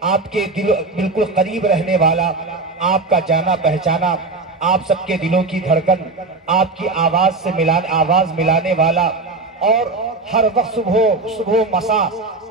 آپ کے دل بالکل قریب رہنے والا، آپ کا جانا پہچانا، آپ سب کے دلوں کی دھڑکن، آپ کی آواز ملانے والا، اور ہر وقت صبح مساء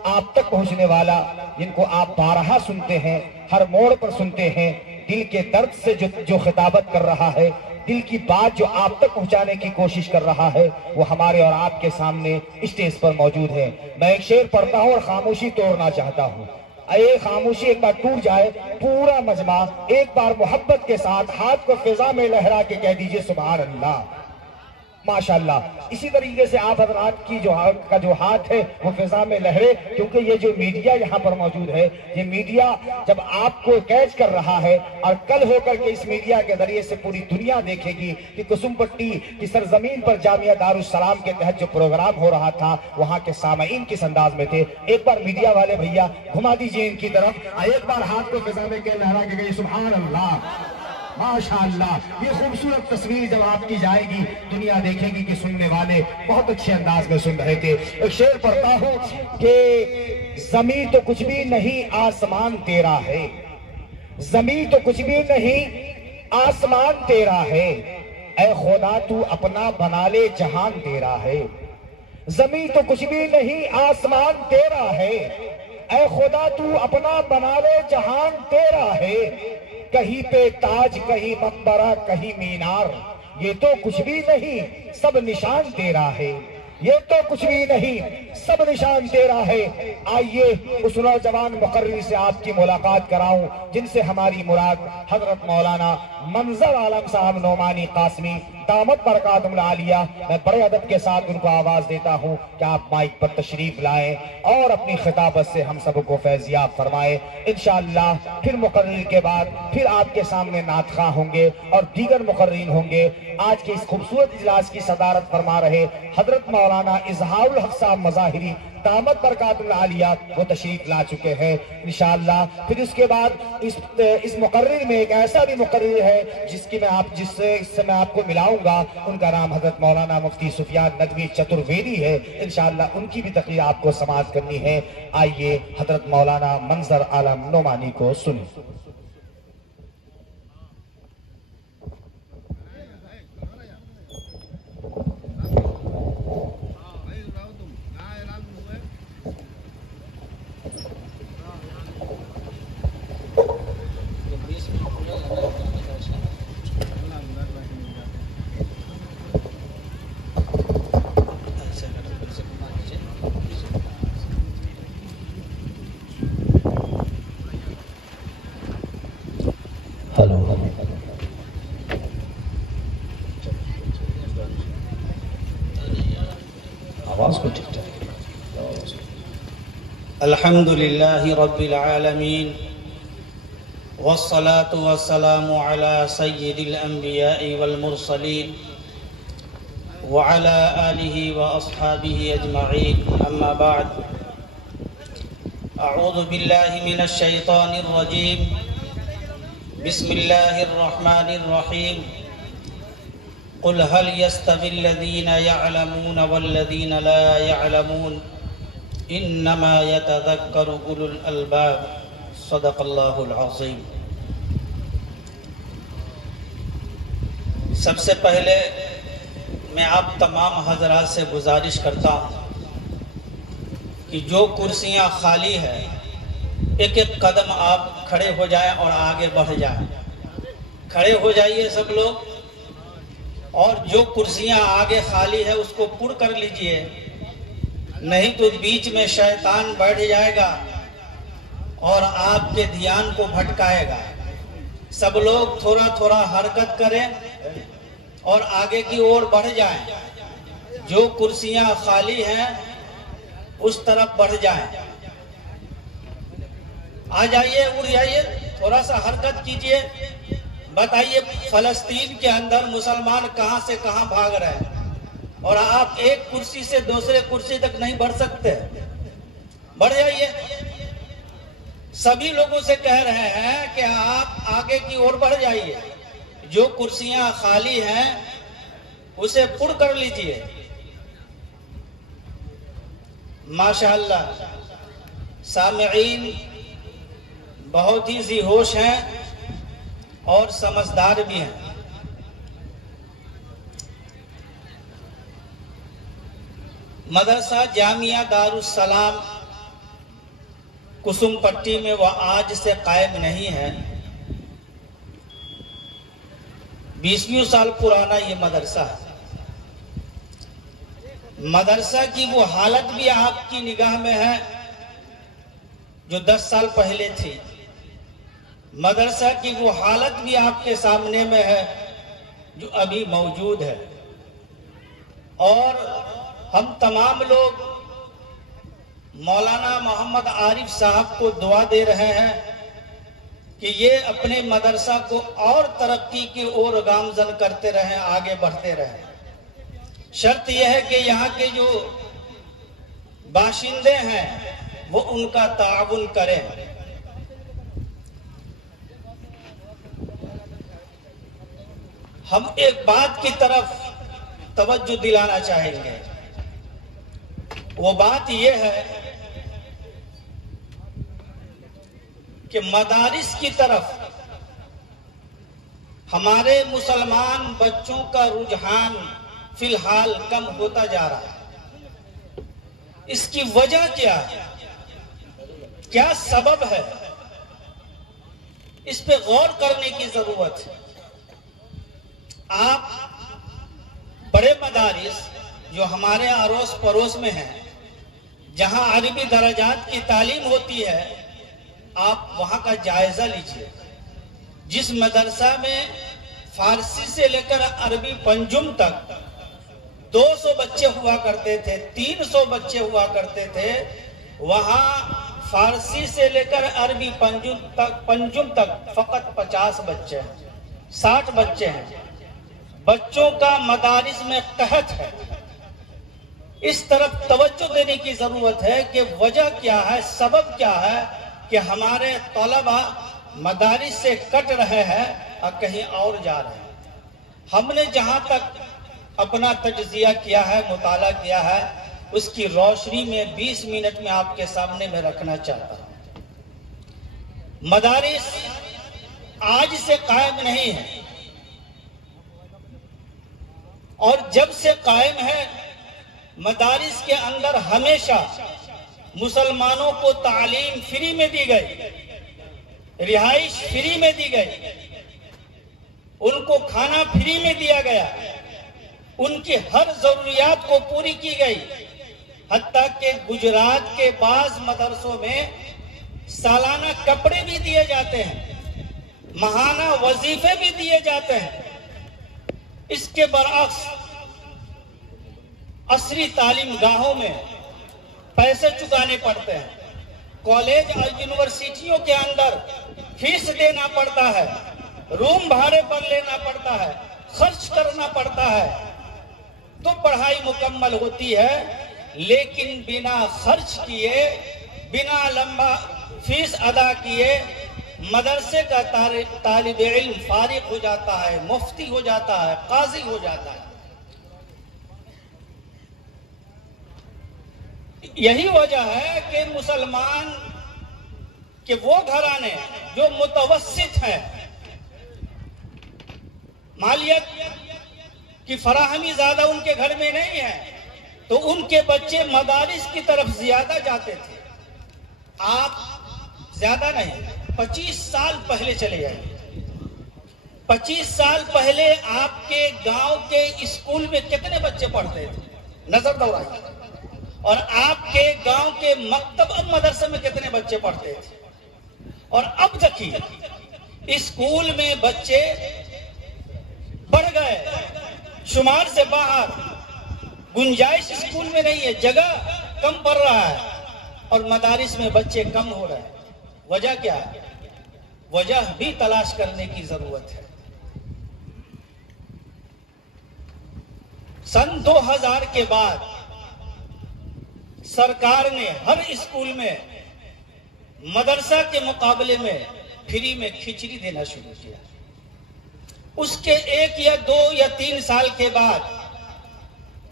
آپ تک پہنچنے والا، جن کو آپ بارہا سنتے ہیں، ہر موڑ پر سنتے ہیں، دل کے درد سے جو خطابت کر رہا ہے، دل کی بات جو آپ تک پہنچانے کی کوشش کر رہا ہے، وہ ہمارے اور آپ کے سامنے اسٹیج پر موجود ہے۔ میں ایک شعر پڑھتا ہوں اور خاموشی توڑنا چاہتا ہوں۔ اے خاموشی ایک بار ٹوٹ جائے، پورا مجمع ایک بار محبت کے ساتھ ہاتھ کو فضا میں لہرا کے کہہ دیجئے سبحان اللہ، ماشاءاللہ۔ اسی طریقے سے آپ حضرات کی جو ہاتھ ہے وہ فضا میں لہرے، کیونکہ یہ جو میڈیا یہاں پر موجود ہے، یہ میڈیا جب آپ کو کیچ کر رہا ہے، اور کل ہو کر کے اس میڈیا کے ذریعے سے پوری دنیا دیکھے گی کہ کسم پٹی کی سرزمین پر جامعہ دارالسلام کے تحت جو پروگرام ہو رہا تھا، وہاں کے سامعین کس انداز میں تھے۔ ایک بار میڈیا والے بھیا گھما دیجئے ان کی طرف، ایک بار ہاتھ کو فضا میں لہرا کے گئی سبحان اللہ، ماشاءاللہ۔ یہ خوبصورت تصویر جب آپ کی جائے گی، دنیا دیکھے گی کہ سننے والے بہت اچھے انداز میں سن رہے تھے۔ ایک شعر پڑھتا ہوں کہ زمین تو کچھ بھی نہیں آسمان تیرا ہے، زمین تو کچھ بھی نہیں آسمان تیرا ہے، اے خدا تو اپنا بنا لے جہان تیرا ہے۔ زمین تو کچھ بھی نہیں آسمان تیرا ہے، اے خدا تو اپنا بنا لے جہان تیرا ہے۔ کہیں پہ تاج، کہیں مقبرہ، کہیں مینار، یہ تو کچھ بھی نہیں سب نشان تیرا ہے، یہ تو کچھ بھی نہیں سب نشان تیرا ہے۔ آئیے اس نوجوان مقرر سے آپ کی ملاقات کراؤں، جن سے ہماری مراد حضرت مولانا منظر عالم صاحب نعمانی قاسمی دامت برکاتہم العالیہ۔ میں بڑے ادب کے ساتھ ان کو آواز دیتا ہوں کہ آپ مائک پر تشریف لائیں اور اپنی خطابت سے ہم سب کو فیضیاب فرمائیں۔ انشاءاللہ پھر مقرر کے بعد پھر آپ کے سامنے نعت خواں ہوں گے اور دیگر مقررین ہوں گے۔ آج کے اس خوبصورت اجلاس کی صدارت فرما رہے حضرت مولانا اظہار الحق صاحب مظاہری دامت برکاتہم العالیہ، وہ تشریف لا چکے ہیں انشاءاللہ۔ پھر اس کے بعد اس مقرر میں ایک ایسا بھی مقرر ہے جس سے میں آپ کو ملاؤں گا، ان کا نام حضرت مولانا مفتی سفیان ندوی چترویدی ہے۔ انشاءاللہ ان کی بھی تقریر آپ کو سماعت کرنی ہے۔ آئیے حضرت مولانا منظر عالم نعمانی کو سنیں۔ الحمد لله رب العالمين والصلاة والسلام على سيد الأنبياء والمرسلين وعلى آله وأصحابه أجمعين، أما بعد، أعوذ بالله من الشيطان الرجيم، بسم الله الرحمن الرحيم، قل هل يستوي الذين يعلمون والذين لا يعلمون انما يتذكر اولو الالباب، صدق اللہ العظیم۔ سب سے پہلے میں آپ تمام حضرات سے گزارش کرتا ہوں کہ جو کرسیاں خالی ہیں ایک ایک قدم آپ کھڑے ہو جائیں اور آگے بڑھ جائیں۔ کھڑے ہو جائیے سب لوگ، اور جو کرسیاں آگے خالی ہے اس کو پر کر لیجئے، نہیں تو بیچ میں شیطان بیٹھ جائے گا اور آپ کے دھیان کو بھٹکائے گا۔ سب لوگ تھوڑا تھوڑا حرکت کریں اور آگے کی اور بڑھ جائیں۔ جو کرسیاں خالی ہیں اس طرف بڑھ جائیں۔ آ جائیے، اڑ جائیے، تھوڑا سا حرکت کیجئے۔ بتائیے فلسطین کے اندر مسلمان کہاں سے کہاں بھاگ رہے ہیں، اور آپ ایک کرسی سے دوسرے کرسی تک نہیں بڑھ سکتے۔ بڑھ جائیے۔ سبھی لوگوں سے کہہ رہے ہیں کہ آپ آگے کی اور بڑھ جائیے۔ جو کرسیاں خالی ہیں اسے پر کر لیجئے۔ ماشاءاللہ۔ سامعین، بہت ہی ذی ہوش ہیں اور سمجھدار بھی ہیں۔ مدرسہ جامعہ دارالسلام کسم پٹی میں وہ آج سے قائم نہیں ہے، 20 سال پرانا یہ مدرسہ ہے۔ مدرسہ کی وہ حالت بھی آپ کی نگاہ میں ہے جو 10 سال پہلے تھی، مدرسہ کی وہ حالت بھی آپ کے سامنے میں ہے جو ابھی موجود ہے، اور ہم تمام لوگ مولانا محمد عارف صاحب کو دعا دے رہے ہیں کہ یہ اپنے مدرسہ کو اور ترقی کی اور گامزن کرتے رہیں، آگے بڑھتے رہیں۔ شرط یہ ہے کہ یہاں کے جو باشندے ہیں وہ ان کا تعاون کریں۔ ہم ایک بات کی طرف توجہ دلانا چاہیں گے، وہ بات یہ ہے کہ مدارس کی طرف ہمارے مسلمان بچوں کا رجحان فی الحال کم ہوتا جا رہا ہے۔ اس کی وجہ کیا ہے؟ کیا سبب ہے؟ اس پہ غور کرنے کی ضرورت ہے۔ آپ بڑے مدارس جو ہمارے اڑوس پڑوس میں ہیں، جہاں عربی درجات کی تعلیم ہوتی ہے، آپ وہاں کا جائزہ لیجئے۔ جس مدرسہ میں فارسی سے لے کر عربی پنجم تک 200 بچے ہوا کرتے تھے، 300 بچے ہوا کرتے تھے، وہاں فارسی سے لے کر عربی پنجم تک فقط 50 بچے ہیں، 60 بچے ہیں۔ بچوں کا مدارس میں قحط ہے۔ اس طرف توجہ دینے کی ضرورت ہے کہ وجہ کیا ہے، سبب کیا ہے کہ ہمارے طلبہ مدارس سے کٹ رہے ہیں اور کہیں اور جا رہے ہیں۔ ہم نے جہاں تک اپنا تجزیہ کیا ہے، مطالعہ کیا ہے، اس کی روشنی میں 20 منٹ میں آپ کے سامنے میں رکھنا چاہتا ہوں۔ مدارس آج سے قائم نہیں ہے، اور جب سے قائم ہے مدارس کے اندر ہمیشہ مسلمانوں کو تعلیم فری میں دی گئی، رہائش فری میں دی گئی، ان کو کھانا فری میں دیا گیا، ان کی ہر ضروریات کو پوری کی گئی۔ حتیٰ کہ گجرات کے بعض مدرسوں میں سالانہ کپڑے بھی دیے جاتے ہیں، ماہانہ وظیفے بھی دیے جاتے ہیں۔ اس کے برعکس عصری تعلیم گاہوں میں پیسے چکانے پڑتے ہیں، کالج اور یونیورسٹیوں کے اندر فیس دینا پڑتا ہے، روم بھاڑے پر لینا پڑتا ہے، خرچ کرنا پڑتا ہے، تو پڑھائی مکمل ہوتی ہے۔ لیکن بنا خرچ کیے، بنا لمبا فیس ادا کیے مدرسے کا طالب علم فارغ ہو جاتا ہے، مفتی ہو جاتا ہے، قاضی ہو جاتا ہے۔ یہی وجہ ہے کہ مسلمان کے وہ گھرانے جو متوسط ہیں، مالیت کی فراہمی زیادہ ان کے گھر میں نہیں ہے، تو ان کے بچے مدارس کی طرف زیادہ جاتے تھے۔ آپ زیادہ نہیں، 25 سال پہلے چلے جائیں، 25 سال پہلے آپ کے گاؤں کے اسکول میں کتنے بچے پڑھتے تھے؟ نظر دوڑائیے۔ اور آپ کے گاؤں کے مکتب اور مدرسے میں کتنے بچے پڑھتے تھے؟ اور اب دیکھیے اسکول میں بچے بڑھ گئے، شمار سے باہر، گنجائش اسکول میں نہیں ہے، جگہ کم پڑ رہا ہے، اور مدارس میں بچے کم ہو رہے ہیں۔ وجہ کیا ہے؟ وجہ بھی تلاش کرنے کی ضرورت ہے۔ سن 2000 کے بعد سرکار نے ہر اسکول میں مدرسہ کے مقابلے میں فری میں کھچڑی دینا شروع کیا۔ اس کے 1 یا 2 یا 3 سال کے بعد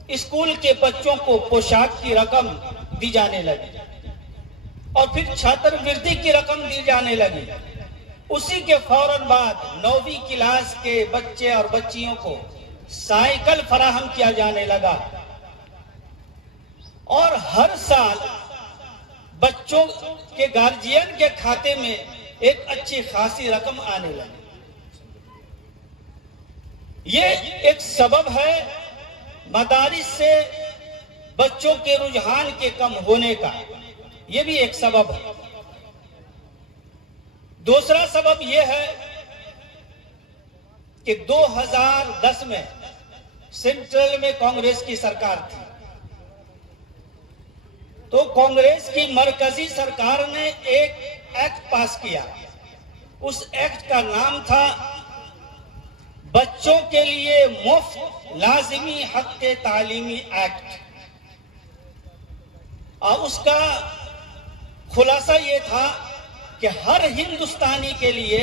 اسکول کے بچوں کو پوشاک کی رقم دی جانے لگی۔ اور پھر چھاتروتی کی رقم دی جانے لگی۔ اسی کے فوراً بعد 9ویں کلاس کے بچے اور بچیوں کو سائیکل فراہم کیا جانے لگا، اور ہر سال بچوں کے گارجین کے کھاتے میں ایک اچھی خاصی رقم آنے لگی۔ یہ ایک سبب ہے مدارس سے بچوں کے رجحان کے کم ہونے کا، یہ بھی ایک سبب ہے۔ دوسرا سبب یہ ہے کہ 2010 میں سینٹرل میں کانگریس کی سرکار تھی، تو کانگریس کی مرکزی سرکار نے ایک ایکٹ پاس کیا۔ اس ایکٹ کا نام تھا بچوں کے لیے مفت لازمی حق تعلیمی ایکٹ، اور اس کا خلاصہ یہ تھا کہ ہر ہندوستانی کے لیے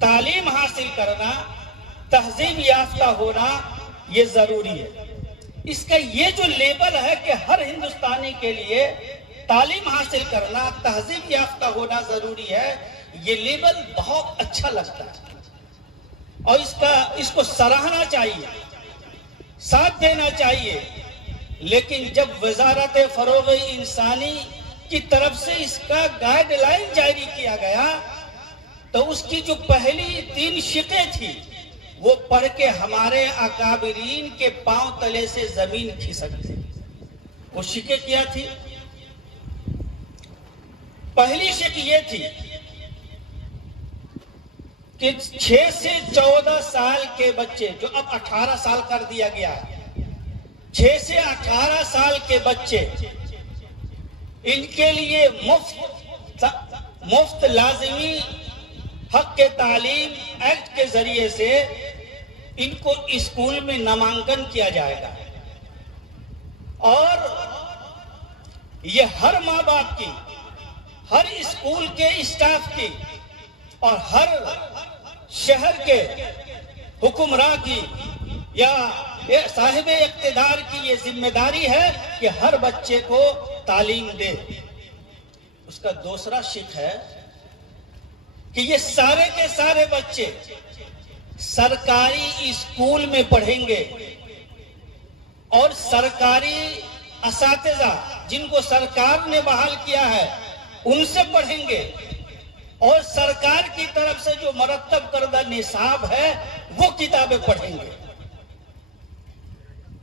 تعلیم حاصل کرنا، تہذیب یافتہ ہونا یہ ضروری ہے۔ اس کا یہ جو لیبل ہے کہ ہر ہندوستانی کے لیے تعلیم حاصل کرنا، تہذیب یافتہ ہونا ضروری ہے، یہ لیبل بہت اچھا لگتا ہے اور اس کو سراہنا چاہیے، ساتھ دینا چاہیے۔ لیکن جب وزارت فروغ انسانی کی طرف سے اس کا گائیڈ لائن جاری کیا گیا تو اس کی جو پہلی 3 شقیں تھی وہ پڑھ کے ہمارے اکابرین کے پاؤں تلے سے زمین کھسک گئی۔ وہ شقیں کیا تھی؟ پہلی شق یہ تھی کہ 6 سے 14 سال کے بچے، جو اب 18 سال کر دیا گیا ہے، 6 سے 18 سال کے بچے، ان کے لیے مفت لازمی حق تعلیم ایکٹ کے ذریعے سے ان کو اسکول میں نامانکن کیا جائے گا، اور یہ ہر ماں باپ کی، ہر اسکول کے اسٹاف کی اور ہر شہر کے حکمراں کی یا صاحب اقتدار کی یہ ذمہ داری ہے کہ ہر بچے کو تعلیم دے۔ اس کا دوسرا شق ہے کہ یہ سارے کے سارے بچے سرکاری اسکول میں پڑھیں گے، اور سرکاری اساتذہ جن کو سرکار نے بحال کیا ہے ان سے پڑھیں گے، اور سرکار کی طرف سے جو مرتب کردہ نصاب ہے وہ کتابیں پڑھیں گے۔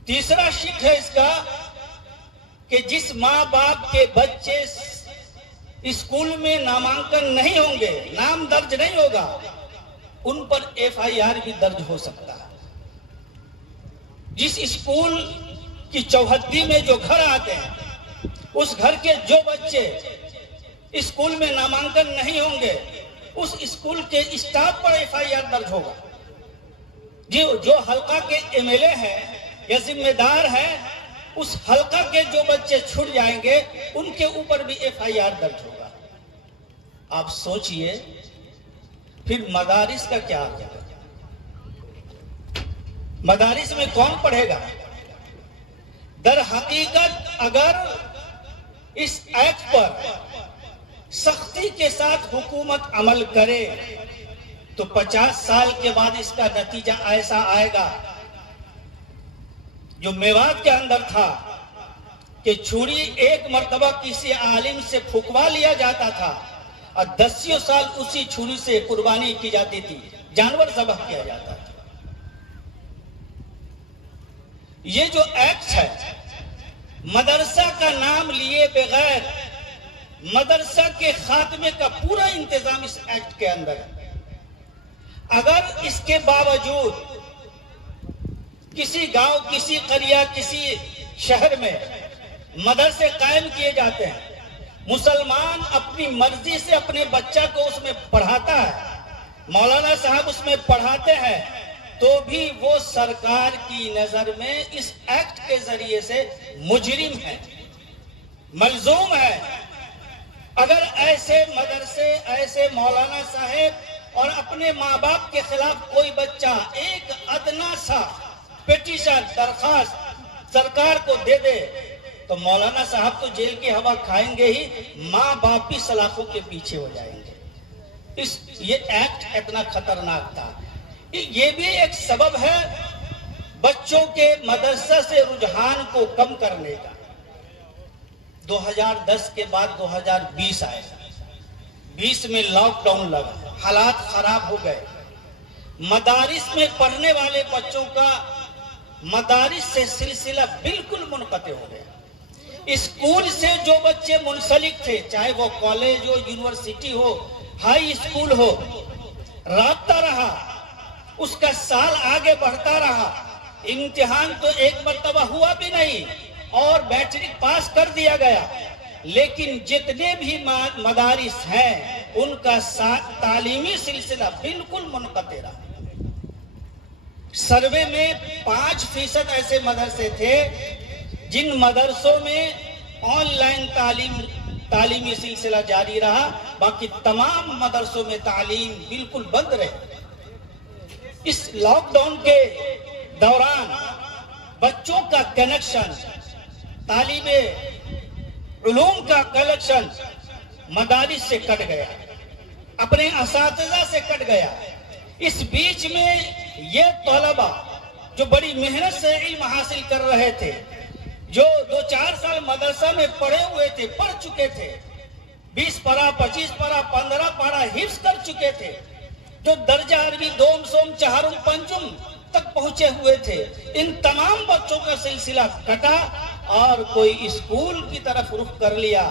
تیسرا شق ہے اس کا کہ جس ماں باپ کے بچے اسکول میں نامانکن نہیں ہوں گے، نام درج نہیں ہوگا، ان پر FIR بھی درج ہو سکتا ہے۔ جس اسکول کی چوہدی میں جو گھر آتے ہیں، اس گھر کے جو بچے اسکول میں نامانکن نہیں ہوں گے، اس اسکول کے اسٹاف پر FIR درج ہوگا۔ جو حلقہ کے MLA ہیں یا ذمہ دار ہیں، اس حلقہ کے جو بچے چھوٹ جائیں گے ان کے اوپر بھی FIR درج ہوگا۔ آپ سوچئے پھر مدارس کا کیا ہوگا؟ مدارس میں کون پڑھے گا؟ در حقیقت اگر اس ایکٹ پر سختی کے ساتھ حکومت عمل کرے تو 50 سال کے بعد اس کا نتیجہ ایسا آئے گا جو میوات کے اندر تھا کہ چھری ایک مرتبہ کسی عالم سے پھکوا لیا جاتا تھا اور 10 سال اسی چھری سے قربانی کی جاتی تھی، جانور ذبح کیا جاتا تھا۔ یہ جو ایکٹ ہے مدرسہ کا نام لیے بغیر مدرسہ کے خاتمے کا پورا انتظام اس ایکٹ کے اندر ہے۔ اگر اس کے باوجود کسی گاؤں، کسی قریہ، کسی شہر میں مدرسے قائم کیے جاتے ہیں، مسلمان اپنی مرضی سے اپنے بچہ کو اس میں پڑھاتا ہے، مولانا صاحب اس میں پڑھاتے ہیں، تو بھی وہ سرکار کی نظر میں اس ایکٹ کے ذریعے سے مجرم ہے، ملزوم ہے۔ اگر ایسے مدرسے، ایسے مولانا صاحب اور اپنے ماں باپ کے خلاف کوئی بچہ ایک ادنا سا پٹیشن، درخواست سرکار کو دے دے تو مولانا صاحب تو جیل کی ہوا کھائیں گے ہی، ماں باپ بھی سلاخوں کے پیچھے ہو جائیں گے۔ یہ ایکٹ اتنا خطرناک تھا۔ یہ بھی ایک سبب ہے بچوں کے مدرسہ سے رجحان کو کم کرنے کا۔ 2010 کے بعد 2020 آئے، 20 میں لاک ڈاؤن لگا، حالات خراب ہو گئے، مدارس میں پڑھنے والے بچوں کا مدارس سے سلسلہ بالکل منقطع ہو گیا۔ اسکول سے جو بچے منسلک تھے، چاہے وہ کالج ہو، یونیورسٹی ہو، ہائی اسکول ہو، رابطہ رہا، اس کا سال آگے بڑھتا رہا۔ امتحان تو ایک مرتبہ ہوا بھی نہیں اور میٹرک پاس کر دیا گیا، لیکن جتنے بھی مدارس ہیں ان کا تعلیمی سلسلہ بالکل منقطع رہا۔ سروے میں 5% ایسے مدرسے تھے جن مدرسوں میں آن لائن تعلیمی سلسلہ جاری رہا، باقی تمام مدرسوں میں تعلیم بالکل بند رہی۔ اس لاک ڈاؤن کے دوران بچوں کا کنیکشن، طالب علوم کا کنیکشن مدارس سے کٹ گیا، اپنے اساتذہ سے کٹ گیا۔ اس بیچ میں یہ طلبہ جو بڑی محنت سے علم حاصل کر رہے تھے، جو 2-4 سال مدرسہ میں پڑھے ہوئے تھے، پڑھ چکے تھے، 20 پارہ 25 پارہ 15 پارہ حفظ کر چکے تھے، جو درجہ عربی دوم سوم چہارم پنجم تک پہنچے ہوئے تھے، ان تمام بچوں کا سلسلہ کٹا اور کوئی اسکول کی طرف رخ کر لیا،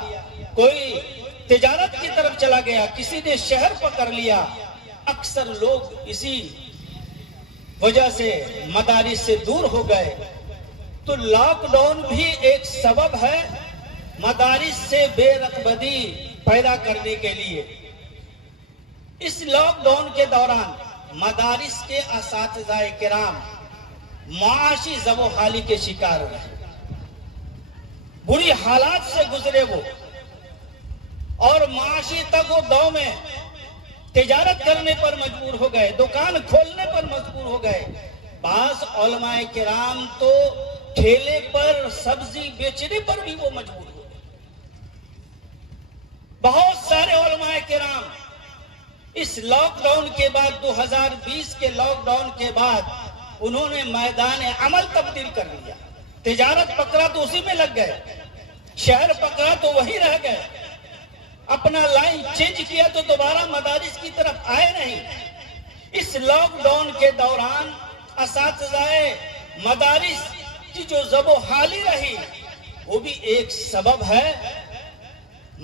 کوئی تجارت کی طرف چلا گیا، کسی نے شہر پکڑ لیا۔ اکثر لوگ اسی وجہ سے مدارس سے دور ہو گئے۔ تو لاک ڈاؤن بھی ایک سبب ہے مدارس سے بے رغبتی پیدا کرنے کے لیے۔ اس لاک ڈاؤن کے دوران مدارس کے اساتذہ کرام معاشی زبوحالی کے شکار رہے، بری حالات سے گزرے وہ، اور معاشی تگ و دو میں تجارت کرنے پر مجبور ہو گئے، دکان کھولنے پر مجبور ہو گئے۔ بعض علماء کرام تو ٹھیلے پر سبزی بیچنے پر بھی وہ مجبور ہو گئے۔ بہت سارے علماء کرام اس لاک ڈاؤن کے بعد، 2020 کے لاک ڈاؤن کے بعد، انہوں نے میدان عمل تبدیل کر لیا۔ تجارت پکڑا تو اسی میں لگ گئے، شہر پکڑا تو وہی رہ گئے، اپنا لائن چینج کیا تو دوبارہ مدارس کی طرف آئے نہیں۔ اس لاک ڈاؤن کے دوران اساتذہ مدارس کی جو زبوحالی رہی، وہ بھی ایک سبب ہے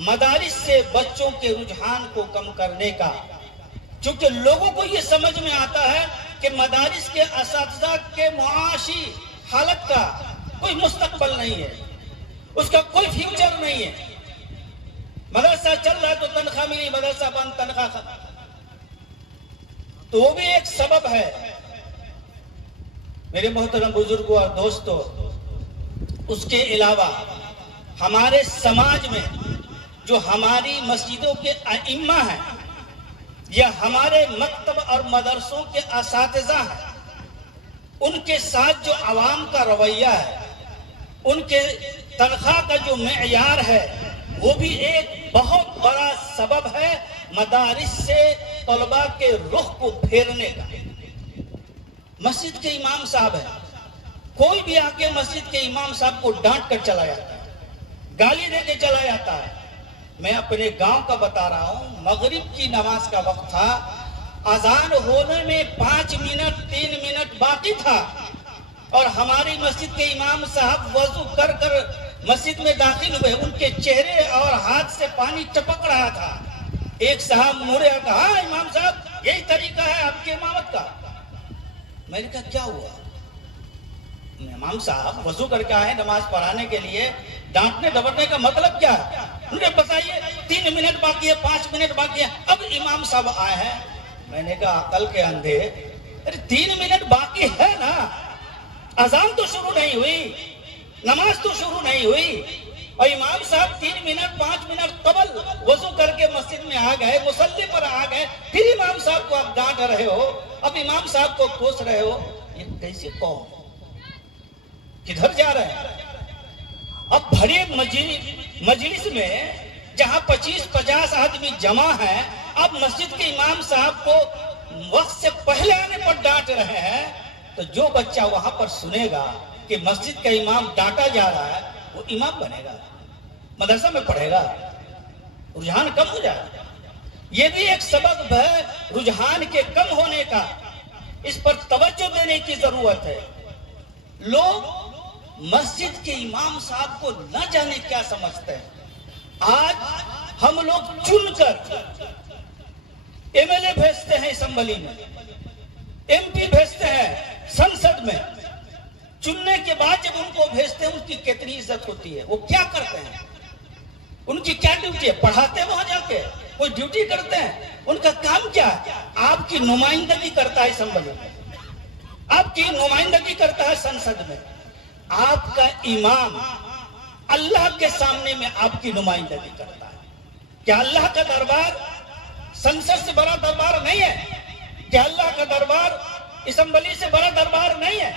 مدارس سے بچوں کے رجحان کو کم کرنے کا۔ چونکہ لوگوں کو یہ سمجھ میں آتا ہے کہ مدارس کے اساتذہ کے معاشی حالت کا کوئی مستقبل نہیں ہے، اس کا کوئی فیوچر نہیں ہے۔ مدرسہ چل رہا ہے تو تنخواہ ملی، مدرسہ بند، تنخواہ ختم۔ تو وہ بھی ایک سبب ہے۔ میرے محترم بزرگوں اور دوستوں، اس کے علاوہ ہمارے سماج میں جو ہماری مسجدوں کے ائمہ ہیں یا ہمارے مکتب اور مدرسوں کے اساتذہ ہیں، ان کے ساتھ جو عوام کا رویہ ہے، ان کے تنخواہ کا جو معیار ہے، وہ بھی ایک بہت بڑا سبب ہے مدارس سے طلباء کے رخ کو پھیرنے کا۔ مسجد کے امام صاحب ہیں، کوئی بھی آ کے مسجد کے امام صاحب کو ڈانٹ کر چلا جاتا ہے، گالی دے کے چلا جاتا ہے۔ میں اپنے گاؤں کا بتا رہا ہوں، مغرب کی نماز کا وقت تھا، اذان ہونے میں 5 منٹ 3 منٹ باقی تھا، اور ہماری مسجد کے امام صاحب وضو کر کر مسجد میں داخل ہوئے، ان کے چہرے اور ہاتھ سے پانی ٹپک رہا تھا۔ ایک صاحب مڑے اور کہا، ہاں امام صاحب یہی طریقہ ہے آپ کی امامت کا۔ میں نے کہا کیا ہوا؟ امام صاحب وضو کر کے آئے نماز پڑھانے کے لیے، ڈانٹنے ڈپٹنے کا مطلب کیا ہے؟ انہوں نے بتائیے 3 منٹ باقی ہے، 5 منٹ باقی ہے، اب امام صاحب آئے ہیں۔ میں نے کہا عقل کے اندھے، ارے 3 منٹ باقی ہے نا، اذان تو شروع نہیں ہوئی، نماز تو شروع نہیں ہوئی، اور امام صاحب 3 منٹ 5 منٹ قبل وضو کر کے مسجد میں آ گئے، مصلی پر آ گئے، پھر امام صاحب کو آپ ڈانٹ رہے ہو، اب امام صاحب کو کوس رہے ہو۔ یہ کیسی قوم، کدھر جا رہے ہیں؟ اب بھرے مجلس میں جہاں 25-50 آدمی جمع ہیں، اب مسجد کے امام صاحب کو وقت سے پہلے آنے پر ڈانٹ رہے ہیں، تو جو بچہ وہاں پر سنے گا کہ مسجد کا امام ڈانٹا جا رہا ہے، وہ امام بنے گا، مدرسہ میں پڑھے گا، رجحان کم ہو جائے گا۔ یہ بھی ایک سبب ہے رجحان کے کم ہونے کا، اس پر توجہ دینے کی ضرورت ہے۔ لوگ مسجد کے امام صاحب کو نہ جانے کیا سمجھتے ہیں۔ آج ہم لوگ چن کر ایم ایل اے بھیجتے ہیں اسمبلی میں، ایم پی بھیجتے ہیں سنسد میں، چننے کے بعد جب ان کو بھیجتے ہیں ان کی کتنی عزت ہوتی ہے، وہ کیا کرتے ہیں، ان کی کیا ڈیوٹی ہے؟ پڑھاتے وہاں جا کے کوئی ڈیوٹی کرتے ہیں؟ ان کا کام کیا ہے؟ آپ کی نمائندگی کرتا ہے اسمبلی میں، آپ کی نمائندگی کرتا ہے سنسد میں۔ آپ کا امام اللہ کے سامنے میں آپ کی نمائندگی کرتا ہے۔ کیا اللہ کا دربار سنسد سے بڑا دربار نہیں ہے؟ کیا اللہ کا دربار اسمبلی سے بڑا دربار نہیں ہے؟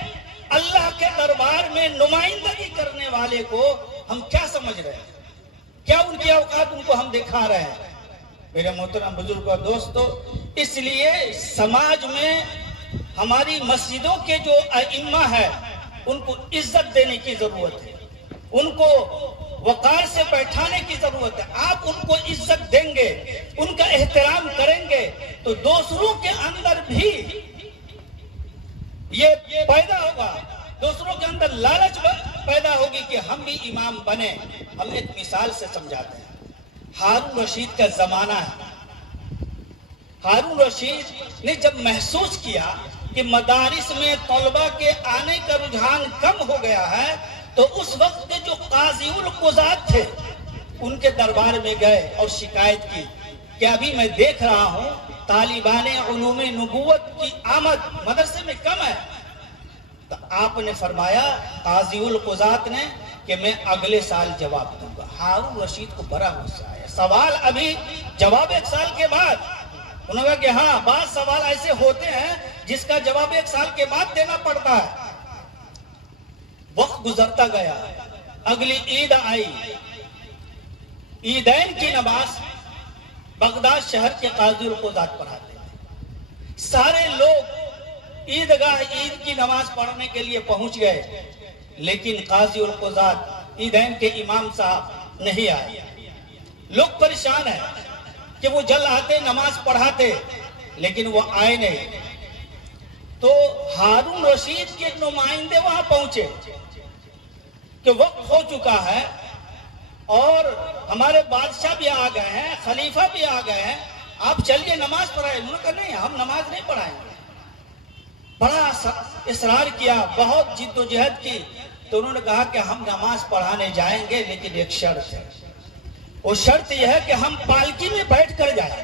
اللہ کے دربار میں نمائندگی کرنے والے کو ہم کیا سمجھ رہے ہیں؟ کیا ان کی اوقات ان کو ہم دکھا رہے ہیں؟ میرے محترم بزرگ اور دوستو، اس لیے سماج میں ہماری مسجدوں کے جو ائمہ ہیں ان کو عزت دینے کی ضرورت ہے، ان کو وقار سے بیٹھانے کی ضرورت ہے۔ آپ ان کو عزت دیں گے، ان کا احترام کریں گے تو دوسروں کے اندر بھی یہ پیدا ہوگا، دوسروں کے اندر لالچ پیدا ہوگی کہ ہم بھی امام بنے۔ ہم ایک مثال سے سمجھاتے ہیں۔ ہارون رشید کا زمانہ ہے۔ ہارون رشید نے جب محسوس کیا کہ مدارس میں طلبہ کے آنے کا رجحان کم ہو گیا ہے، تو اس وقت کے جو قاضی القضات تھے ان کے دربار میں گئے اور شکایت کی کہ ابھی میں دیکھ رہا ہوں طالبان علوم نبوت کی آمد مدرسے میں کم ہے۔ تو آپ نے فرمایا، قاضی القضات نے، کہ میں اگلے سال جواب دوں گا۔ ہارون رشید کو بڑا غصہ آیا، سوال ابھی جواب 1 سال کے بعد۔ انہوں نے کہا کہ ہاں، بعض سوال ایسے ہوتے ہیں جس کا جواب 1 سال کے بعد دینا پڑتا ہے۔ وقت گزرتا گیا، اگلی عید آئی، عیدین کی نماز بغداد شہر کے قاضی القضات پڑھاتے ہیں۔ سارے لوگ عیدگاہ عید کی نماز پڑھنے کے لیے پہنچ گئے، لیکن قاضی القضات عیدین کے امام صاحب نہیں آئے۔ لوگ پریشان ہیں کہ وہ جلد آتے، نماز پڑھاتے، لیکن وہ آئے نہیں۔ تو ہارون رشید کے نمائندے وہاں پہنچے کہ وقت ہو چکا ہے اور ہمارے بادشاہ بھی آ گئے ہیں، خلیفہ بھی آ گئے ہیں، آپ چلیے نماز پڑھائیں۔ انہوں نے کہا نہیں، ہم نماز نہیں پڑھائیں گے۔ بڑا اصرار کیا، بہت جد و جہد کی، تو انہوں نے کہا کہ ہم نماز پڑھانے جائیں گے، لیکن ایک شرط ہے۔ وہ شرط یہ ہے کہ ہم پالکی میں بیٹھ کر جائیں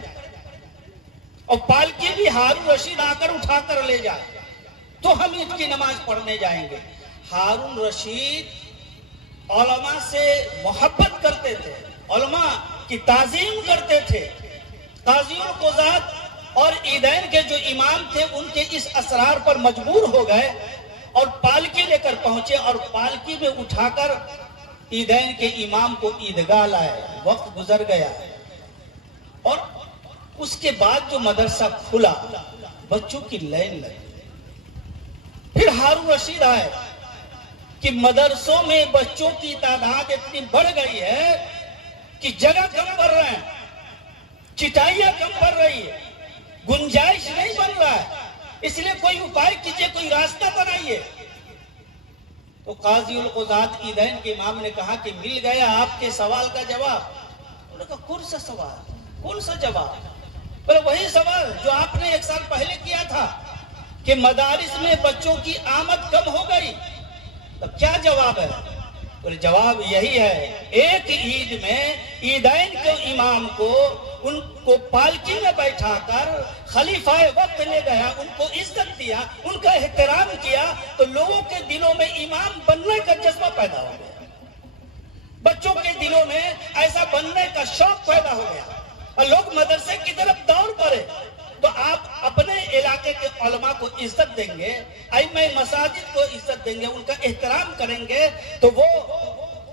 اور پالکی بھی ہارون رشید آ کر اٹھا کر لے جائے تو ہم عید کی نماز پڑھنے جائیں گے۔ ہارون رشید علماء سے محبت کرتے تھے، علماء کی تعظیم کرتے تھے۔ قاضی القضات اور عیدین کے جو امام تھے ان کے اس اسرار پر مجبور ہو گئے اور پالکی لے کر پہنچے اور پالکی میں اٹھا کر عیدین کے امام کو عیدگاہ لائے۔ وقت گزر گیا اور اس کے بعد جو مدرسہ کھلا، بچوں کی لائن لگی۔ پھر ہارون رشید آئے کہ مدرسوں میں بچوں کی تعداد اتنی بڑھ گئی ہے کہ جگہ کم پڑ رہے ہیں، چٹائیاں کم پڑ رہی ہے، گنجائش نہیں بن رہا ہے، اس لیے کوئی اپائے کیجئے، کوئی راستہ بنائیے۔ تو قاضی القضات عیدین کے امام نے کہا کہ مل گیا آپ کے سوال کا جواب۔ انہوں نے کہا کون سا سوال، کون سا جواب؟ بولے وہی سوال جو آپ نے 1 سال پہلے کیا تھا کہ مدارس میں بچوں کی آمد کم ہو گئی۔ تب کیا جواب ہے؟ بولے جواب یہی ہے، ایک عید میں عیدین کے امام کو ان کو پالکی میں بیٹھا کر خلیفہ وقت لے گیا، ان کو عزت دیا، ان کا احترام کیا، تو لوگوں کے دلوں میں امام بننے کا جذبہ پیدا ہو گیا، بچوں کے دلوں میں ایسا بننے کا شوق پیدا ہو گیا اور لوگ مدرسے کی طرف دوڑ پڑے۔ تو آپ اپنے علاقے کے علماء کو عزت دیں گے، ائمہ مساجد کو عزت دیں گے، ان کا احترام کریں گے، تو وہ